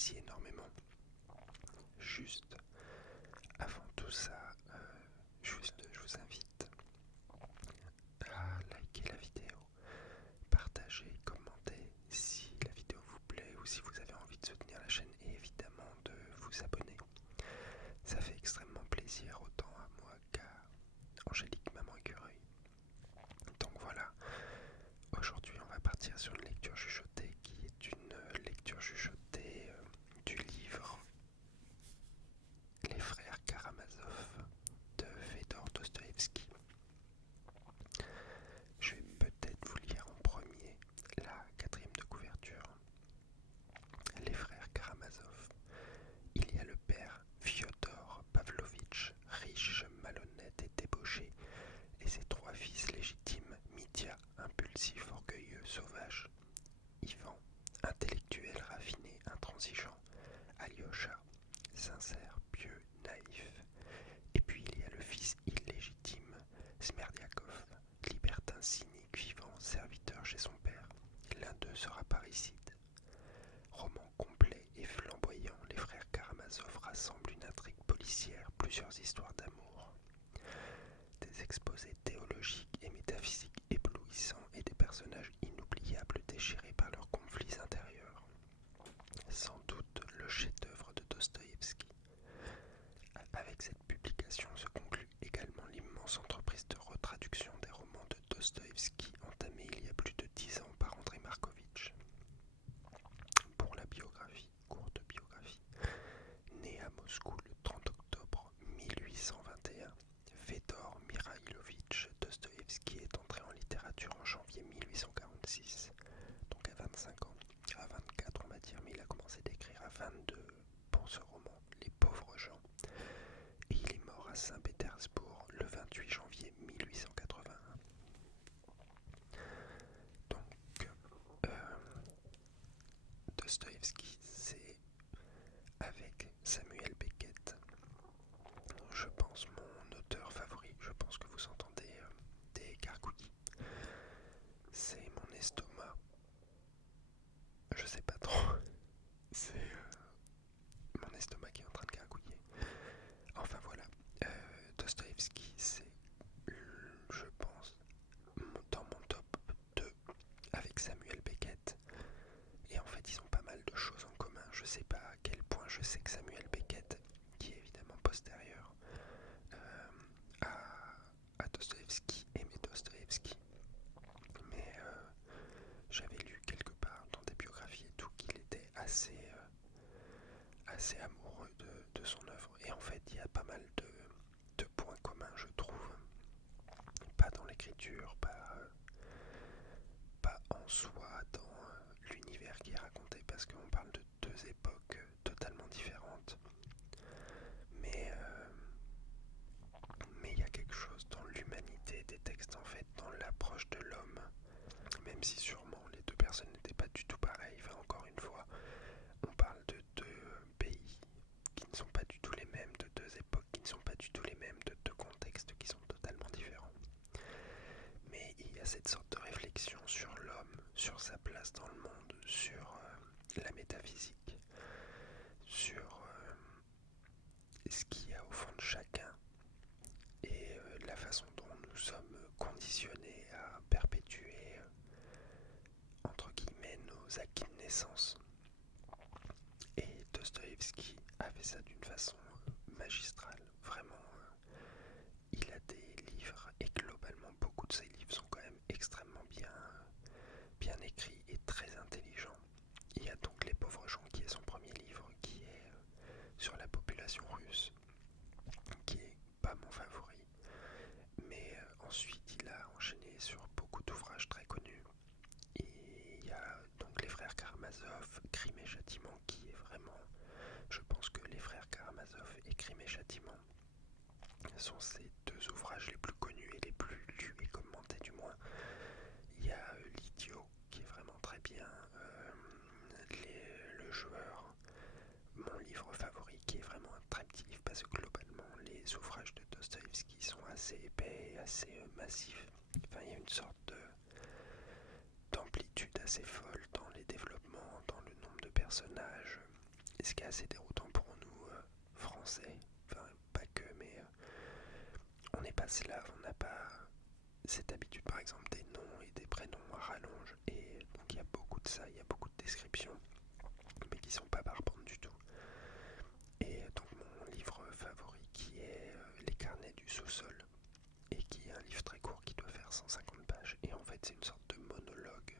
j'apprécie énormément. Juste avant tout ça, je vous invite à liker la vidéo, partager, commenter si la vidéo vous plaît ou si vous avez envie de soutenir la chaîne et évidemment de vous abonner. Ça fait extrêmement plaisir autant à moi qu'à Angélique Maman Écureuil. Donc voilà, aujourd'hui on va partir sur une lecture chuchotée qui est une lecture chuchotée du livre Les frères Karamazov de Fedor Dostoïevski. Je vais peut-être vous lire en premier la quatrième de couverture. Les frères Karamazov. Il y a le père Fyodor Pavlovitch, riche, malhonnête et débauché, et ses trois fils légitimes, Mitya, impulsif, orgueilleux, sauvage, Ivan, intellectuel, raffiné, intransigeant, Alyosha, sincère, pieux, naïf. Et puis il y a le fils illégitime, Smerdiakov, libertin cynique, vivant, serviteur chez son père. L'un d'eux sera parricide. Roman complet et flamboyant, les frères Karamazov rassemblent une intrigue policière, plusieurs histoires d'amour, des exposés théologiques et métaphysiques éblouissants et des personnages inoubliables déchirés par leurs conflits intérieurs. Sans doute le chef-d'œuvre de Dostoïevski. Avec cette publication se conclut également l'immense entreprise de retraduction des romans de Dostoïevski entamée il y a plus de 10 ans par Andrei Markovitch. Pour la biographie, courte biographie, né à Moscou le 30 octobre 1821, Fedor Mikhailovitch Dostoïevski est entré en littérature en janvier 1846, donc à 25 ans. À 24 on va dire, mais il a commencé d'écrire à 22 pour ce roman, Les pauvres gens. Et il est mort à Saint-Pétersbourg le 28 janvier 1881. Donc, Dostoïevski, c'est avec Samuel Beckett, je pense mon auteur favori. Je pense que vous entendez des gargouillis. C'est mon estomac. Je sais pas trop. C'est mon estomac qui est en train de gargouiller. Enfin voilà. Dostoïevski, c'est, je pense, dans mon top 2 avec Samuel Beckett. Et en fait, ils ont pas mal de choses en commun. Je sais pas à quel point je sais que Samuel Beckett, qui est évidemment postérieur à Dostoïevski, aimait Dostoïevski. Mais j'avais lu quelque part dans des biographies et tout qu'il était assez amoureux de son œuvre. Et en fait, il y a pas mal de points communs, je trouve. Pas dans l'écriture, pas en soi, dans l'univers qui est raconté, parce qu'on parle de deux époques totalement différentes. Mais il y a quelque chose dans l'humanité des textes, en fait, dans l'approche de l'homme, même si sûrement les deux personnes n'étaient pas du tout pareilles. Enfin, encore une fois, on parle de deux pays qui ne sont pas du tout les mêmes, de deux époques qui ne sont pas du tout les mêmes, de deux contextes qui sont totalement différents. Mais il y a cette sorte de réflexion sur l'homme, sur sa place dans le monde, sur la métaphysique, sur ce qu'il y a au fond de chacun et la façon dont nous sommes conditionnés à perpétuer entre guillemets nos acquis de naissance. Et Dostoïevski a fait ça d'une façon magistrale, vraiment. Il a des livres et globalement beaucoup de ses livres sont quand même extrêmement bien écrits et très intelligents. Il y a donc Les pauvres gens qui est son premier livre, qui est sur la population russe, qui est pas mon favori, mais ensuite il a enchaîné sur beaucoup d'ouvrages très connus. Et il y a donc Les frères Karamazov, Crime et Châtiment, qui est vraiment, je pense que Les frères Karamazov et Crime et Châtiment sont ces deux ouvrages les plus connus et les plus lus et commentés du moins. Il y a L'Idiot qui est vraiment très bien, Le Joueur, mon livre favori qui est vraiment un très petit livre parce que globalement les ouvrages de Dostoïevski sont assez épais, assez massifs. Enfin, il y a une sorte d'amplitude assez folle dans les développements, dans le nombre de personnages, ce qui est assez déroutant pour nous français, enfin pas que, mais on n'est pas slave, on n'a pas cette habitude par exemple des noms et des prénoms à rallonge, et donc il y a beaucoup de ça, il y a beaucoup de descriptions, mais qui sont pas barbantes du tout. Et donc mon livre favori qui est Les carnets du sous-sol, et qui est un livre très court qui doit faire 150 pages, et en fait c'est une sorte de monologue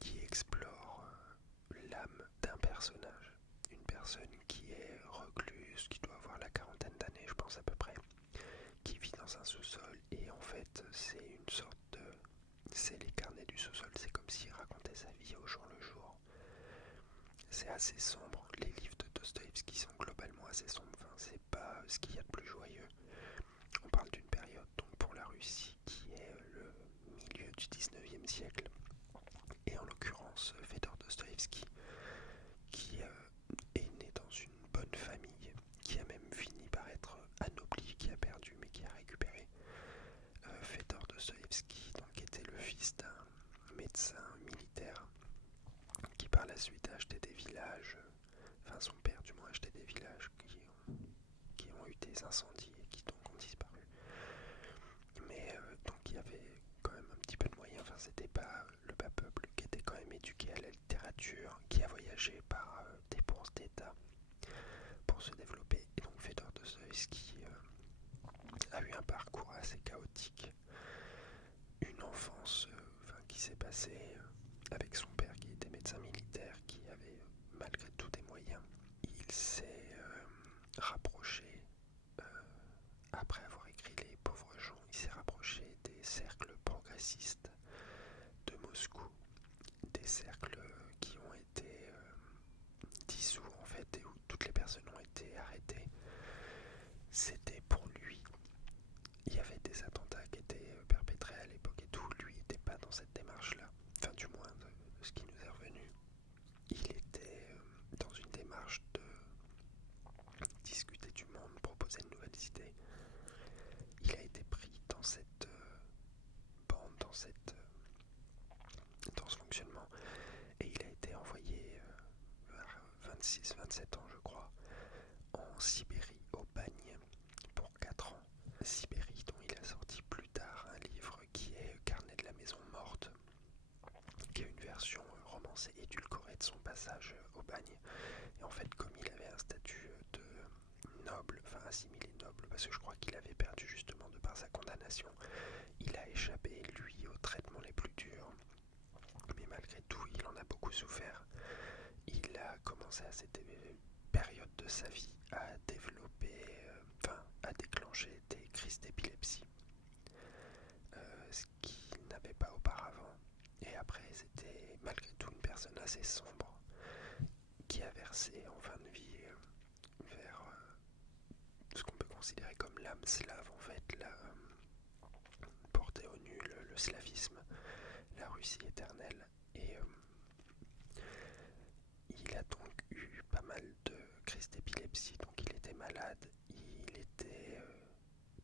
qui explore l'âme d'un personnage, une personne qui est recluse, qui doit avoir la quarantaine d'années je pense à peu près, qui vit dans un sous-sol, et en fait c'est une sorte de... c'est les carnets du sous-sol, c'est comme s'il racontait sa vie au jour le jour. C'est assez sombre, les livres de Dostoïevski sont globalement assez sombres, enfin, c'est pas ce qu'il y a de plus joyeux. On parle d'une période donc pour la Russie qui est le milieu du 19e siècle, et en l'occurrence Fedor Dostoïevski qui est né dans une bonne famille, qui a même fini par être anobli, qui a perdu mais qui a récupéré. Fedor Dostoïevski donc était le fils d'un médecin militaire qui par la suite a acheté des villages, enfin son père du moins a acheté des villages qui ont eu des incendies et qui donc ont disparu. Mais donc il y avait quand même un petit peu de moyens, enfin c'était pas le bas peuple, qui était quand même éduqué à la littérature, qui a voyagé par des bourses d'État pour se développer. Et donc Fedor Dostoïevski a eu un parcours assez chaotique, une enfance qui s'est passée avec son père qui était médecin militaire, qui avait malgré tout des moyens. Il s'est rapproché, après avoir écrit Les pauvres gens, il s'est rapproché des cercles progressistes de Moscou, des cercles qui ont été dissous en fait, et où toutes les personnes ont été arrêtées. C'était pour lui, il y avait des attentats qui étaient perpétrés à l'époque et tout, lui n'était pas dans cette démarche-là, enfin du moins de ce qui nous est revenu. Il était dans une démarche de discuter du monde, proposer de nouvelles idées. Il a été pris dans cette bande, dans ce fonctionnement, et il a été envoyé vers 26-27 ans je crois, en Sibérie, au Bagne, pour 4 ans. Sibérie dont il a sorti plus tard un livre qui est Carnet de la maison morte, qui est une version romancée édulcorée de son passage au Bagne. Et en fait, comme il avait un statut de noble, enfin assimilé noble, parce que je crois qu'il avait perdu justement de par sa condamnation, il a échappé, lui, aux traitements les plus durs. Mais malgré tout, il en a beaucoup souffert. Il a commencé à cette période de sa vie à développer, à déclencher des crises d'épilepsie, ce qu'il n'avait pas auparavant. Et après, c'était malgré tout une personne assez sombre qui a versé en fin de vie vers ce qu'on peut considérer comme l'âme slave, en fait, porter au nu le slavisme, la Russie éternelle. Et il a donc eu pas mal de crises d'épilepsie, donc il était malade, il était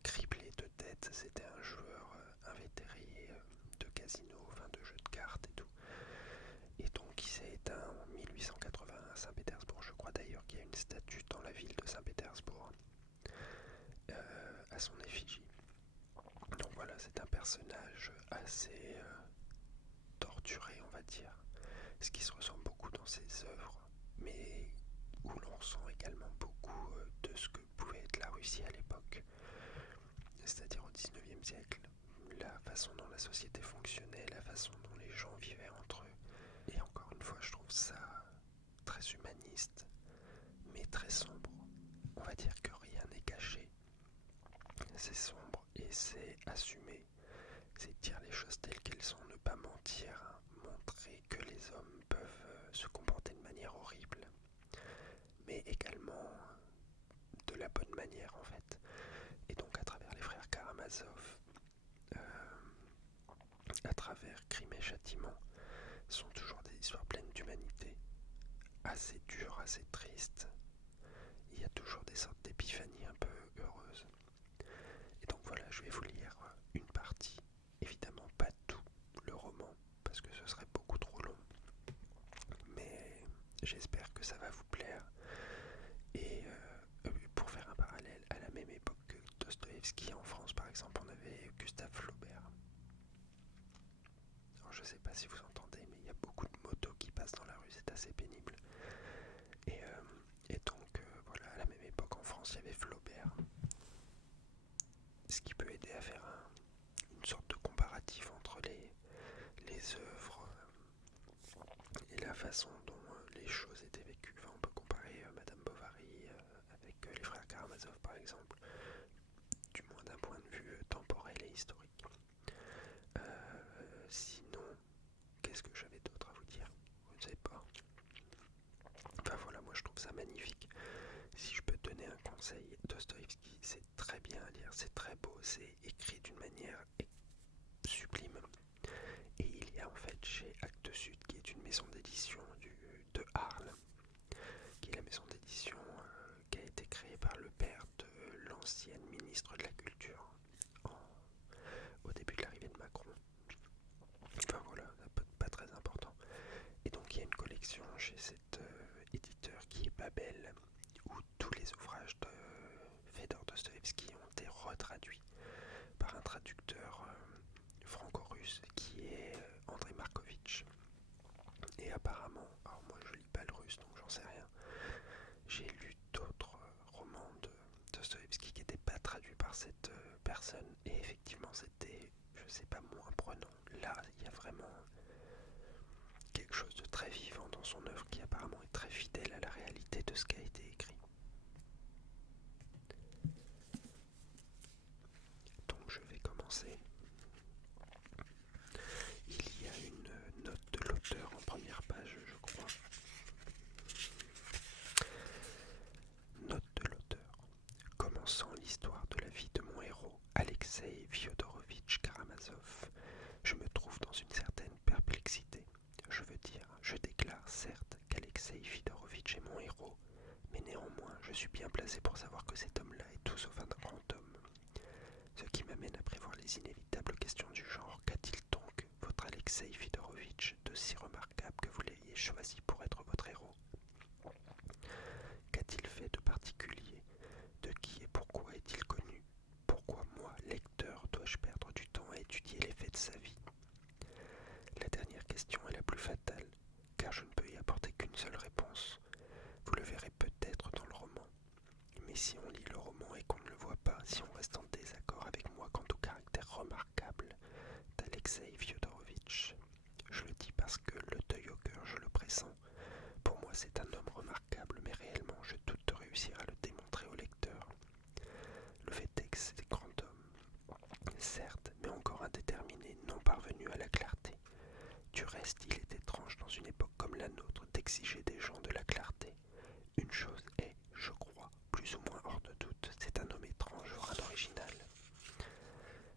criblé de dettes, c'était un joueur invétéré de casino, enfin de jeux de cartes et tout. Et donc il s'est éteint en 1880 à Saint-Pétersbourg. Je crois d'ailleurs qu'il y a une statue dans la ville de Saint-Pétersbourg à son effigie. Donc voilà, c'est un personnage assez torturé, on va dire, ce qui se ressent beaucoup dans ses œuvres, mais où l'on sent également beaucoup de ce que pouvait être la Russie à l'époque, c'est-à-dire au 19e siècle, la façon dont la société fonctionnait, la façon dont les gens vivaient entre eux. Et encore une fois, je trouve ça très humaniste, mais très sombre. On va dire que rien n'est caché. C'est sombre et c'est assumé. C'est dire les choses telles qu'elles sont, ne pas mentir, hein, montrer que les hommes peuvent se comporter de manière horrible, mais également de la bonne manière en fait. Et donc à travers les frères Karamazov, à travers Crime et Châtiment, sont toujours des histoires pleines d'humanité, assez dures, assez tristes. Il y a toujours des sortes d'épiphanies un peu heureuses. Et donc voilà, je vais vous lire une partie, évidemment pas tout le roman, parce que ce serait beaucoup trop long, mais j'espère que ça va vous Dostoïevski. En France, par exemple, on avait Gustave Flaubert. Alors, je sais pas si vous entendez, mais il y a beaucoup de motos qui passent dans la rue, c'est assez pénible. Et donc, voilà, à la même époque en France, il y avait Flaubert. Ce qui peut aider à faire une sorte de comparatif entre les œuvres et la façon dont les choses étaient vécues. Enfin, on peut comparer Madame Bovary avec les frères Karamazov, par exemple, du moins d'un point de vue temporel et historique. Sinon, qu'est-ce que j'avais d'autre à vous dire? Je ne sais pas. Enfin voilà, moi je trouve ça magnifique. Si je peux te donner un conseil, Dostoïevski, c'est très bien à lire, c'est très beau, c'est écrit d'une manière sublime. Et il y a en fait chez Actes Sud, qui est une maison d'édition de Arles, qui est la maison d'édition qui a été créée par le père de l'ancienne ministre de la Culture au début de l'arrivée de Macron. Enfin voilà, pas très important. Et donc il y a une collection chez cet éditeur qui est Babel, où tous les ouvrages de Fedor Dostoïevski ont été retraduits par un traducteur franco-russe qui est Andrei Markovitch. Et apparemment, alors moi je lis pas le russe donc j'en sais rien, j'ai lu d'autres romans de Dostoïevski qui n'étaient pas traduits par cette personne et effectivement c'était, je sais pas, moins prenant. Là il y a vraiment quelque chose de très vivant dans son œuvre qui apparemment est très fidèle à la réalité de ce qui a été écrit. Donc je vais commencer. Il y a une note de l'auteur en première page, je crois. Note de l'auteur. Commençant l'histoire de la vie de mon héros, Alexei Fyodorovitch Karamazov, je me trouve dans une certaine perplexité. Je veux dire, je déclare certes qu'Alexei Fyodorovitch est mon héros, mais néanmoins je suis bien placé pour savoir que cet homme-là est tout sauf un grand homme. Ce qui m'amène à prévoir les inévitables questions du genre: qu'a-t-il donc, votre Alexei Fyodorovitch, de si remarquable que vous l'ayez choisi pour être votre héros? Qu'a-t-il fait de particulier? De qui et pourquoi est-il connu? Pourquoi moi, lecteur, dois-je perdre du temps à étudier les faits de sa vie? La dernière question est la plus fatale, car je ne peux y apporter qu'une seule réponse. Vous le verrez peut-être dans le roman. Mais si on lit le roman et qu'on ne le voit pas, si on reste en désaccord avec moi quant au caractère remarquable d'Alexei Fyodorovitch, je le dis parce que, le deuil au cœur, je le pressens, pour moi c'est un homme remarquable, mais réellement je doute de réussir à le démontrer au lecteur. Le fait est que c'est un grand homme, certes, mais encore indéterminé, non parvenu à la clarté. Du reste, il est étrange dans une époque comme la nôtre d'exiger des gens de la clarté. Une chose est, je crois, plus ou moins hors de doute, c'est un homme étrange, voire un original.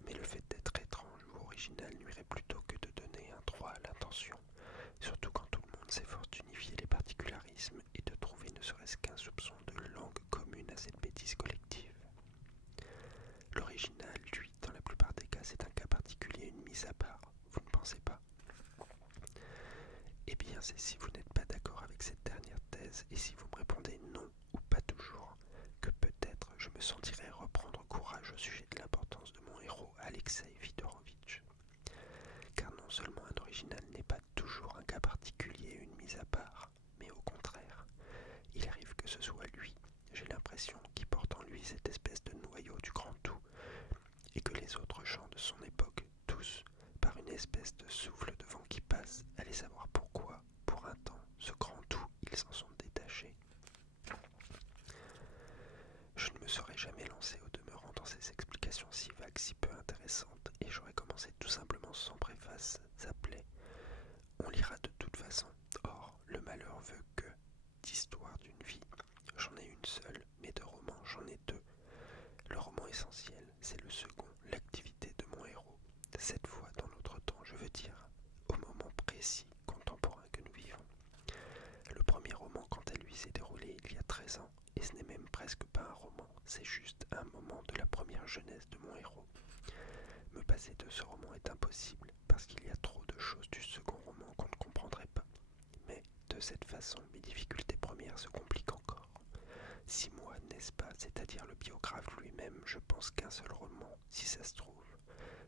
Mais le fait d'être étrange ou original nuirait plutôt que de donner un droit à l'intention, surtout quand tout le monde s'efforce d'unifier les particularismes et de trouver ne serait-ce qu'un soupçon de langue commune à cette bêtise collective. L'original, lui, dans la plupart des cas, c'est un cas particulier, une mise à part, vous ne pensez pas? Eh bien, c'est si vous n'êtes pas d'accord avec cette dernière thèse, et si vous me répondez non ou pas toujours, que peut-être je me sentirai reprendre courage au sujet de l'importance de mon héros Alexei Fyodorovitch. Car non seulement un original n'est pas toujours un cas particulier, une mise à part, mais au contraire, il arrive que ce soit lui, j'ai l'impression, qui porte en lui cette espèce de noyau du grand tout, et que les autres gens de son époque, tous, par une espèce de souffle de vent qui passe, allaient savoir pourquoi, pour un temps, ce grand tout, ils s'en sont détachés. Je ne me serais jamais lancé au demeurant dans ces explications si vagues, si peu intéressantes, et j'aurais commencé tout simplement sans préface, ça plaît. On lira de toute façon. Or, le malheur veut que, d'histoire d'une vie, j'en ai une seule, mais de romans, j'en ai deux. Le roman essentiel, c'est le second, l'activité de mon héros. Cette fois dans notre temps, je veux dire, au moment précis, contemporain que nous vivons. Le premier roman, quant à lui, s'est déroulé il y a 13 ans, et ce n'est même presque pas un roman, c'est juste un moment de la première jeunesse de mon héros. Me passer de ce roman est impossible, parce qu'il y a trop de choses du second roman qu'on ne comprendrait pas. Mais, de cette façon, mes difficultés premières se compliquent encore. 6 mois, n'est-ce pas? C'est-à-dire le biographe lui-même, je pense qu'un seul roman, si ça se trouve.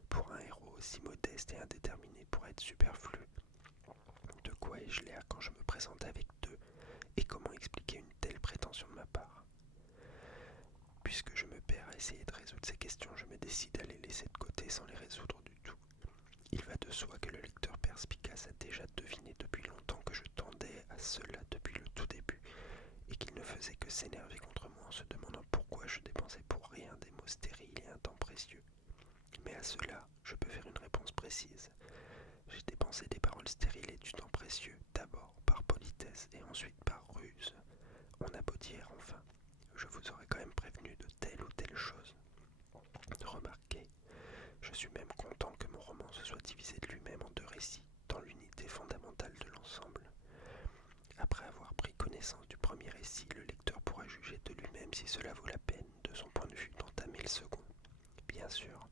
Pour un héros aussi modeste et indéterminé pourrait être superflu. De quoi ai-je l'air quand je me présente avec deux? Et comment expliquer une telle prétention de ma part? Puisque je me perds à essayer de résoudre ces questions, je me décide à les laisser de côté sans les résoudre du tout. Il va de soi que le lecteur perspicace a déjà deviné depuis longtemps que je tendais à cela depuis le tout début, et qu'il ne faisait que s'énerver contre moi en se demandant pourquoi je dépensais pour rien des mots stériles et un temps précieux. Mais à cela, je peux faire une réponse précise. J'ai dépensé des paroles stériles et du temps précieux, d'abord par politesse et ensuite par ruse. On a beau dire, enfin, je vous aurais quand même prévenu de telle ou telle chose. Remarquez, je suis même content que mon roman se soit divisé de lui-même en deux récits, dans l'unité fondamentale de l'ensemble. Après avoir pris connaissance du premier récit, le lecteur pourra juger de lui-même si cela vaut la peine, de son point de vue, d'entamer le second. Bien sûr,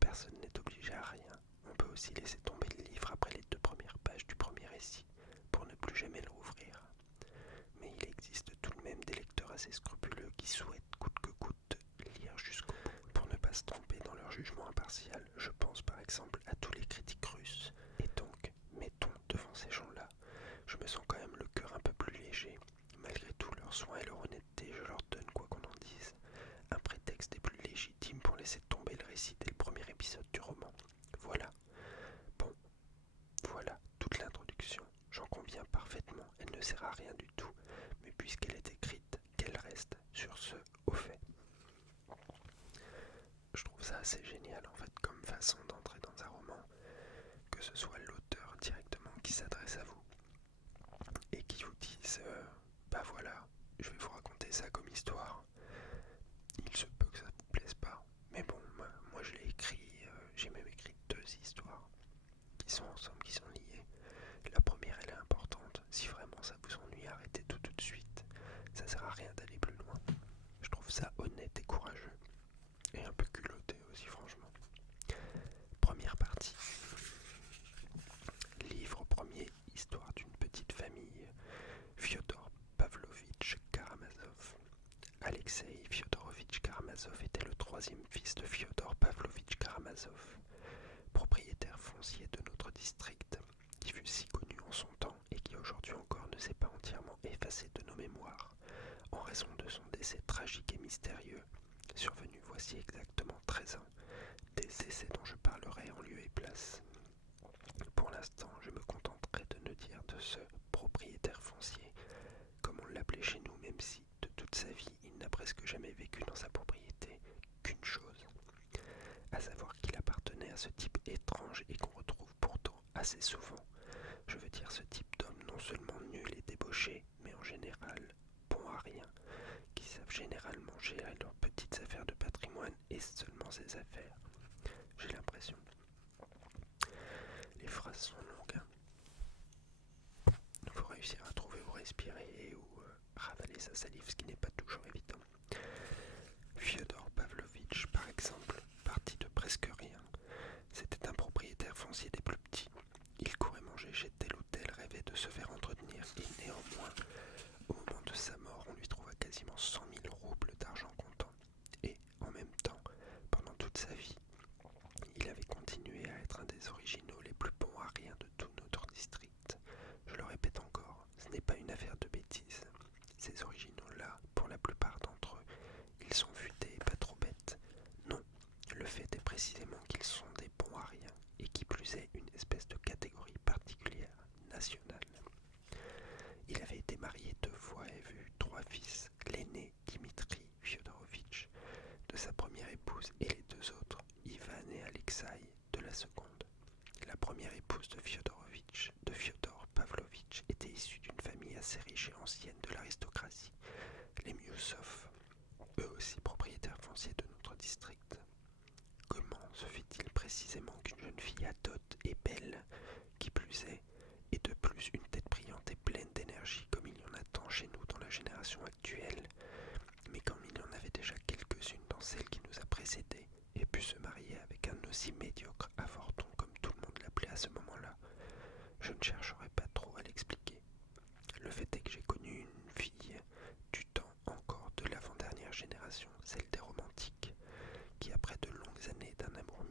personne n'est obligé à rien. On peut aussi laisser tomber le livre après les 2 premières pages du premier récit, pour ne plus jamais le rouvrir. Mais il existe tout de même des lecteurs assez scrupuleux qui souhaitent coûte que coûte lire jusqu'au bout, pour ne pas se tromper dans leur jugement impartial. Je pense par exemple à tous les critiques russes. Et donc, mettons devant ces gens-là, je me sens quand même le cœur un peu plus léger. Malgré tout leur soin et leur honnêteté, je leur donne, quoi qu'on en dise, un prétexte des plus légitimes pour laisser tomber le récit dès le premier épisode du roman. Voilà. Bon, voilà toute l'introduction. J'en conviens parfaitement, elle ne sert à rien du tout, mais puisqu'elle est écrite, qu'elle reste. Sur ce, au fait. Je trouve ça assez génial en fait comme façon d'entrer dans un roman, que ce soit l'auteur directement qui s'adresse à vous et qui vous dise bah voilà, je vais vous raconter ça comme histoire. Il se peut que ça vous plaise pas, mais bon, moi je l'ai écrit, j'ai même écrit 2 histoires qui sont ensemble, qui sont liées. La première elle est importante, si vraiment ça vous ennuie, arrêtez tout de suite, ça sert à rien d'aller plus loin. Je trouve ça honnête et courageux, et un peu culotté aussi franchement. Première partie. Livre premier, histoire d'une petite famille. Fyodor Pavlovitch Karamazov. Alexei Fyodorovitch Karamazov était le 3e fils de Fyodor Pavlovitch Karamazov, propriétaire foncier de notre district, qui fut si connu en son temps et qui aujourd'hui encore ne s'est pas entièrement effacé de nos mémoires, en raison de son décès tragique et mystérieux, survenu voici exactement 13 ans, des essais dont je parlerai en lieu et place. Pour l'instant, je me contenterai de ne dire de ce propriétaire foncier, comme on l'appelait chez nous, même si, de toute sa vie, il n'a presque jamais vécu dans sa propriété qu'une chose, à savoir qu'il appartenait à ce type étrange et qu'on retrouve pourtant assez souvent. Je veux dire ce type d'homme non seulement nul et débauché, mais en général bon à rien, qui savent généralement gérer leurs petites affaires de patrimoine et seulement ces affaires. J'ai l'impression. Les phrases sont longues. Il faut réussir à trouver où respirer ou ravaler sa salive, ce qui n'est pas toujours évident. Fyodor Pavlovitch, par exemple, parti de presque rien, c'était un propriétaire foncier des plus petits. Il courait manger chez tel ou tel, rêvait de se faire entretenir et néanmoins, au moment de sa mort, on lui trouva quasiment 100 000 roubles d'argent comptant. Et, en même temps, pendant toute sa vie, il avait continué à être un des originaux les plus bons à rien de tout notre district. Je le répète encore, ce n'est pas une affaire de bêtises. Ces originaux-là, pour la plupart d'entre eux, ils sont futés et pas trop bêtes. Non, le fait est précisément qu'ils sont des bons à rien, et qui plus est une espèce de catégorie particulière, nationale. Il avait été marié 2 fois et vu 3 fils, l'aîné Dimitri Fyodorovitch, de sa première épouse, et les 2 autres, Ivan et Alexei, de la seconde. La première épouse de Fyodorovitch, de Fyodor Pavlovitch, était issue d'une famille assez riche et ancienne de l'aristocratie, les Miusov, eux aussi propriétaires fonciers de notre district. Comment se fait-il précisément qu'une jeune fille à dot et belle, qui plus est, et de plus une tête brillante et pleine d'énergie comme il y en a tant chez nous dans la génération actuelle, mais comme il y en avait déjà quelques-unes dans celle qui nous a précédés, ait pu se marier avec un aussi médiocre avorton comme tout le monde l'appelait à ce moment-là? Je ne chercherai pas trop à l'expliquer. Le fait est que j'ai connu une fille du temps encore de la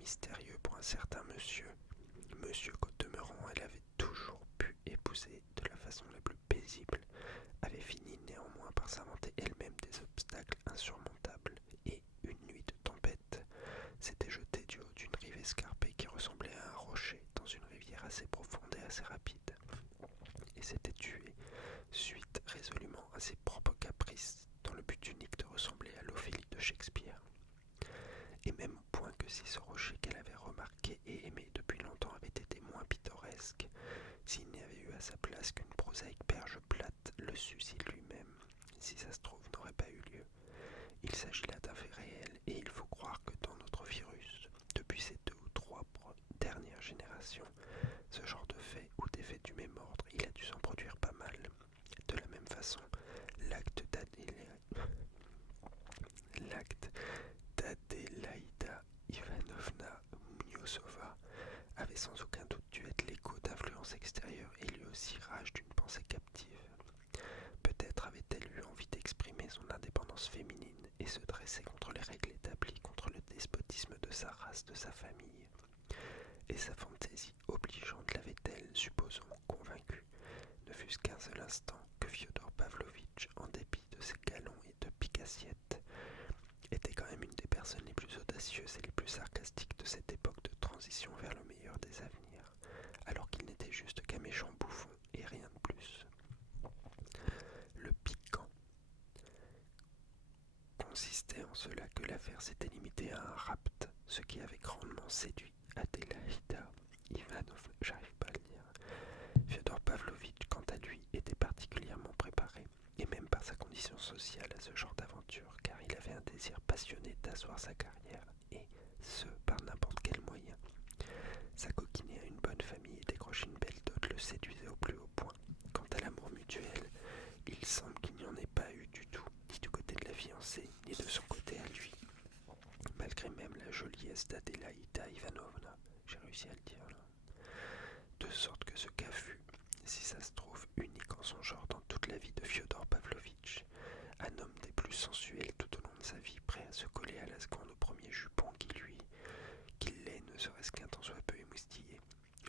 mystérieux pour un certain monsieur qu'au demeurant elle avait toujours pu épouser de la façon la plus paisible, avait fini néanmoins par s'inventer elle-même des obstacles insurmontables, et, une nuit de tempête, s'était jetée du haut d'une rive escarpée qui ressemblait à un rocher dans une rivière assez profonde et assez rapide, et s'était tuée, suite résolument à ses propres caprices, dans le but unique de ressembler à l'Ophélie de Shakespeare. Et même au point que si ce rocher qu'elle avait remarqué et aimé depuis longtemps avait été moins pittoresque, s'il n'y avait eu à sa place qu'une prosaïque berge plate, le suicide lui-même, si ça se trouve, n'aurait pas eu lieu. Il s'agit là d'un fait réel, et il faut croire que dans notre virus, depuis ces 2 ou 3 dernières générations, ce genre de fait ou d'effet du même ordre, il a dû s'en produire pas mal. De la même façon, l'acte d'Adélaïda Ivanovna Mniosova avait sans aucun doute dû être l'écho d'influences extérieures et lui aussi rage d'une pensée captive. Peut-être avait-elle eu envie d'exprimer son indépendance féminine et se dresser contre les règles établies, contre le despotisme de sa race, de sa famille. Et sa fantaisie obligeante l'avait-elle, supposons, convaincue, ne fût-ce qu'un seul instant, que Fyodor Pavlovitch, en dépit de ses galons et de pique-assiette, était quand même une des personnes les plus audacieuses et les plus sarcastiques de cette époque de transition vers le meilleur des avenirs, alors qu'il n'était juste qu'un méchant bouffon et rien de plus. Le piquant consistait en cela que l'affaire s'était limitée à un rapt, ce qui avait grandement séduit Adélaïda Ivanovna, j'arrive pas à le dire. Fyodor Pavlovitch, quant à lui, était particulièrement préparé, et même par sa condition sociale, à ce genre d'aventure, car il avait un désir passionné d'asseoir sa carrière, et ce, par n'importe quel moyen. S'acoquiner à une bonne famille et décrocher une belle dot le séduisait au plus haut point. Quant à l'amour mutuel, il semble qu'il n'y en ait pas eu du tout, ni du côté de la fiancée, ni de son côté à lui. Malgré même la joliesse d'Adélaïda Ivanovna, j'ai réussi à le dire là. De sorte que ce cas fut, si ça se trouve, unique en son genre dans toute la vie de Fyodor Pavlovitch, un homme des plus sensuels tout au long de sa vie, prêt à se coller à la seconde au premier jupon qui l'ait ne serait-ce qu'un tant soit peu émoustillé.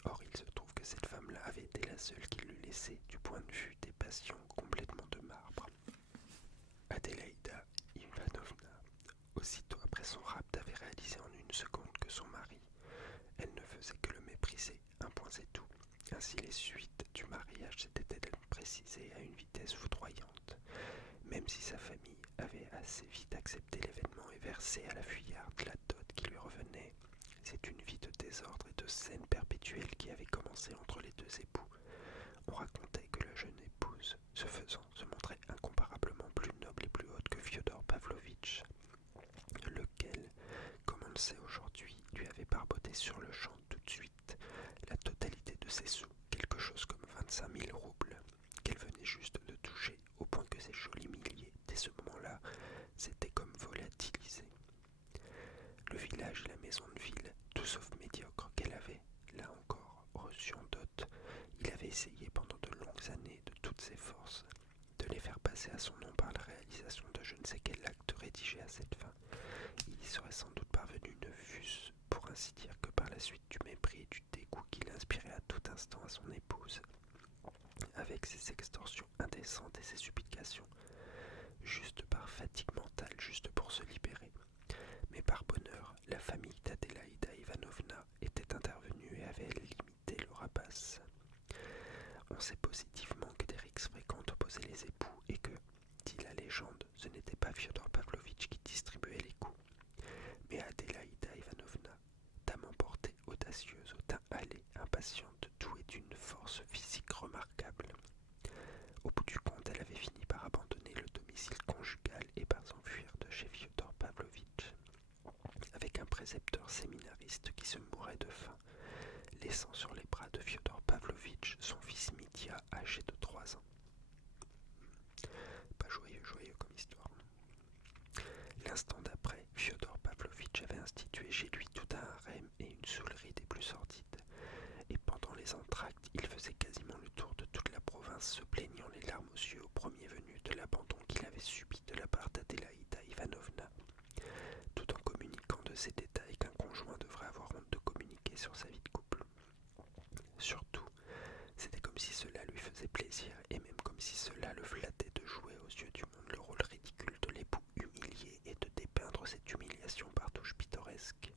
Or il se trouve que cette femme-là avait été la seule qui l'eût laissé, du point de vue des passions, complètement de marbre. Adélaïda Ivanovna, aussitôt après son rapt, avait réalisé en une seconde que son mari, elle ne faisait que le mépriser, un point c'est tout. Ainsi les suites du mariage s'étaient-elles précisées à une vitesse foudroyante, même si sa famille avait assez vite accepté l'événement et versé à la fuyarde la dot qui lui revenait. C'est une vie de désordre et de scène perpétuelle qui avait commencé entre les deux époux. On racontait que la jeune épouse, ce faisant, se montrait incomparablement plus noble et plus haute que Fyodor Pavlovitch, lequel, comme on le sait aujourd'hui, lui avait barboté sur le champ tout de suite la totalité de ses sous, quelque chose comme 25 000 roubles, qu'elle venait juste de toucher, au point que ces jolis milliers, dès ce moment-là, s'étaient comme volatilisés. Le village et la maison de ville, tout sauf médiocre qu'elle avait, là encore, reçu en dot, il avait essayé pendant de longues années, de toutes ses forces, de les faire passer à son nom par la réalisation de je ne sais quel acte rédigé à cette fin. Il y serait sans doute parvenu, ne fût-ce, pour ainsi dire, que par la suite du mépris et du dégoût qu'il inspirait à tout instant à son épouse, avec ses extorsions indécentes et ses supplications, juste par fatigue mentale, juste pour se libérer. Mais par bonheur, la famille d'Adélaïda Ivanovna était intervenue et avait limité le rapace. On sait positivement que des rixes fréquentes opposaient les époux et que, dit la légende, ce n'était pas Fyodor Pavlovitch qui distribuait les coups, mais Adélaïda Ivanovna, dame emportée, audacieuse, au teint hâlé, impatiente, douée d'une force physique remarquable. Au bout du compte, elle avait fini par abandonner le domicile conjugal et par s'enfuir de chez Fyodor Pavlovitch, avec un précepteur séminariste qui se mourait de faim, laissant sur les bras de Fyodor Pavlovitch son fils Mitya, âgé de 3 ans. Pas joyeux comme histoire. L'instant d'après, Fyodor Pavlovitch avait institué chez lui tout un harem et une saoulerie des plus sordides, et pendant les entr'actes, il faisait quasiment le tour de toute la province, se plaignant les larmes aux yeux au premier venu de l'abandon qu'il avait subi de la part d'Adélaïda Ivanovna, tout en communiquant de ces détails qu'un conjoint devrait avoir sur sa vie de couple. Surtout, c'était comme si cela lui faisait plaisir, et même comme si cela le flattait de jouer aux yeux du monde le rôle ridicule de l'époux humilié et de dépeindre cette humiliation par touches pittoresques.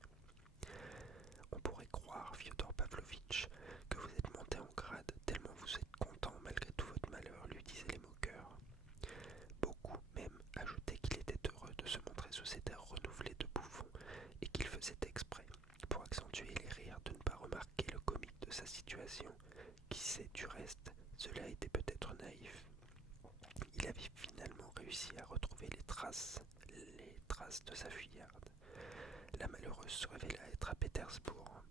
On pourrait croire, Fyodor Pavlovitch, que vous êtes monté en grade, tellement vous êtes content malgré tout votre malheur, lui disaient les moqueurs. Beaucoup même ajoutaient qu'il était heureux de se montrer sous cet air renouvelé de bouffon et qu'il faisait exprès, pour accentuer les rires, de ne pas remarquer le comique de sa situation. Qui sait, du reste, cela était peut-être naïf. Il avait finalement réussi à retrouver les traces de sa fuyarde. La malheureuse se révéla être à Pétersbourg,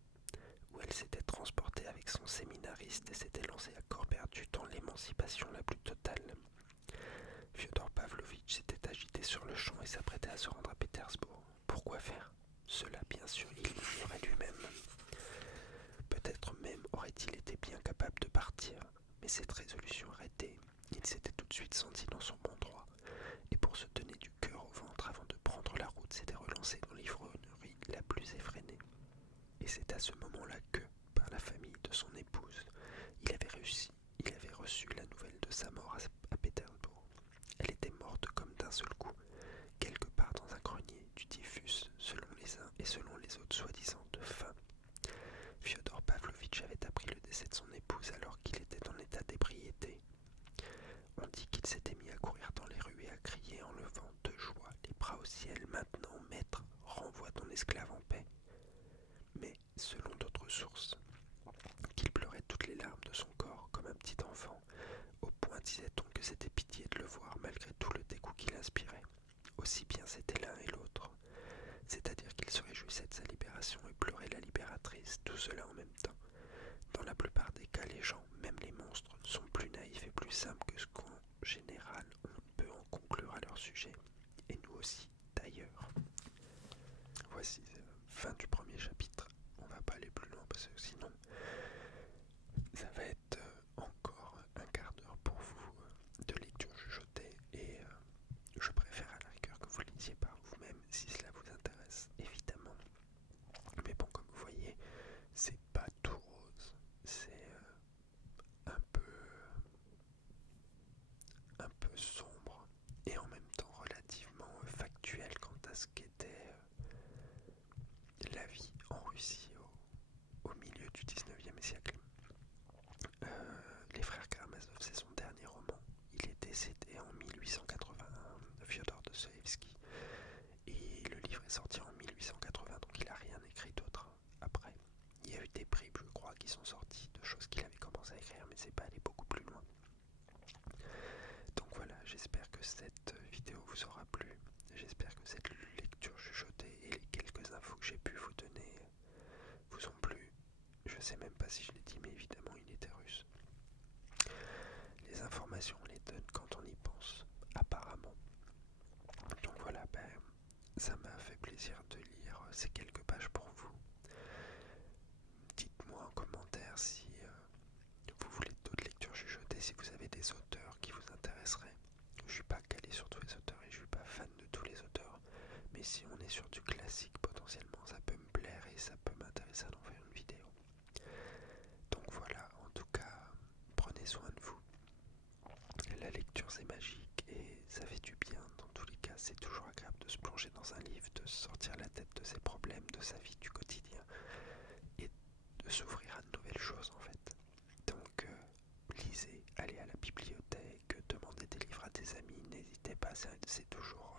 où elle s'était transportée avec son séminariste et s'était lancée à corps perdu dans l'émancipation la plus totale. Fyodor Pavlovitch s'était agité sur le champ et s'apprêtait à se rendre à Pétersbourg. Pourquoi faire? Cela, bien sûr, il l'ignorait lui-même. Peut-être même aurait-il été bien capable de partir, mais cette résolution arrêtée, il s'était tout de suite senti dans son bon droit, et pour se donner du cœur au ventre avant de prendre la route, s'était relancé dans l'ivrognerie la plus effrénée. Et c'est à ce moment-là que, par la famille de son épouse, il avait reçu la nouvelle de sa mort à Pétersbourg. Elle était morte comme d'un seul coup, quelque part dans un grenier, du typhus, selon les uns et selon les autres soi-disant de faim. Fyodor Pavlovitch avait appris le décès de son épouse alors qu'il était en état d'ébriété. On dit qu'il s'était mis à courir dans les rues et à crier en levant de joie les bras au ciel. Maintenant, maître, renvoie ton esclave en paix. Mais, selon d'autres sources, qu'il pleurait toutes les larmes de son corps comme un petit enfant, au point, disait-on, que c'était pitié de le voir malgré tout le dégoût qu'il inspirait. Aussi bien c'était l'un et l'autre, c'est-à-dire qu'il se réjouissait de sa libération et pleurait la libératrice, tout cela en même temps. Dans la plupart des cas, les gens, même les monstres, sont plus naïfs et plus simples que ce qu'en général on peut en conclure à leur sujet, et nous aussi d'ailleurs. Voici fin du premier chapitre. On va pas aller plus loin parce que sinon ça va être encore un quart d'heure pour vous de lecture chuchotée, et je préfère à la rigueur que vous le lisiez par vous-même si cela vous intéresse, évidemment. Mais bon, comme vous voyez, c'est pas tout rose, c'est un peu sombre et en même temps relativement factuel quant à ce qu'était la vie en Russie au milieu du 19e siècle. Les frères Karamazov, c'est son dernier roman. Il est décédé en 1881, Fyodor Dostoïevski, et le livre est sorti en 1880, donc il n'a rien écrit d'autre après. Il y a eu des bribes, je crois, qui sont sorties de choses qu'il avait commencé à écrire, mais c'est pas allé beaucoup plus loin. Donc voilà, j'espère que cette vidéo vous aura plu. J'espère que cette lecture chuchotée et les quelques infos que j'ai pu vous donner vous ont plu. Je sais même pas si je l'ai dit, mais évidemment il était russe. Les informations on les donne quand on y pense, apparemment. Donc voilà, ça m'a fait plaisir de lire ces quelques pages pour vous. Dites-moi en commentaire si vous voulez d'autres lectures chuchotées, si vous avez des auteurs qui vous intéresseraient. Je suis pas calé sur tous les auteurs et je suis pas fan de tous les auteurs, mais si on est sur du classique, potentiellement ça peut me plaire et ça peut m'intéresser d'en faire une vidéo. Donc voilà, en tout cas, prenez soin de vous. La lecture c'est magique et ça fait du bien. Dans tous les cas, c'est toujours agréable de se plonger dans un livre, de sortir la tête de ses problèmes, de sa vie du quotidien et de s'ouvrir à de nouvelles choses en fait. Donc lisez, allez à la bibliothèque, demandez des livres à des amis, n'hésitez pas, c'est toujours